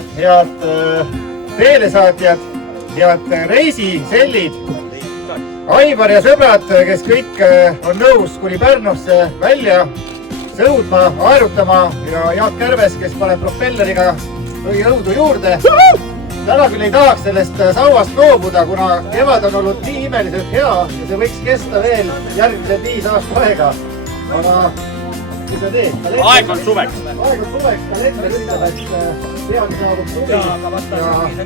külastajad, head teelesaatjad, head reisisellid, Aivar ja sõbrad, kes kõik on nõus kuni Pärnusse välja sõudma, aerutama ja Jaak Kärves, kes paneb propelleriga õudu juurde. Täna küll ei tahaks sellest sauast loobuda, kuna kevad on olnud nii imeliselt hea ja see võiks kesta veel järgmised 5 aasta aega. Aga mis sa teed? Aeg on suveks. Aeg on suveks, kalender ütleb, et peagi saabub suvi ja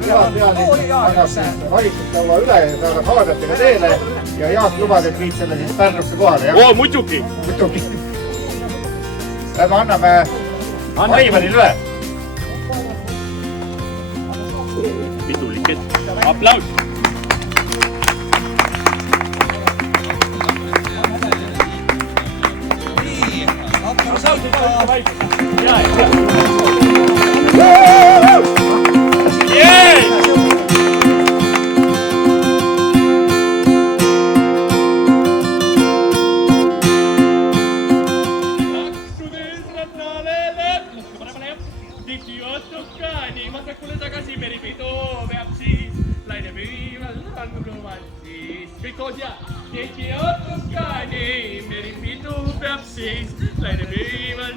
peagi annab valitsustaua üle ja saadab haadratega teele ja Jaak lubad, et viid selle siis Pärnusse kohale. Oo, muidugi! Muidugi. Lähme anname Aivaril üle. Pidulik hetk. Aplaus! Keegi otuskani, meri pidu peab siis, läine pühival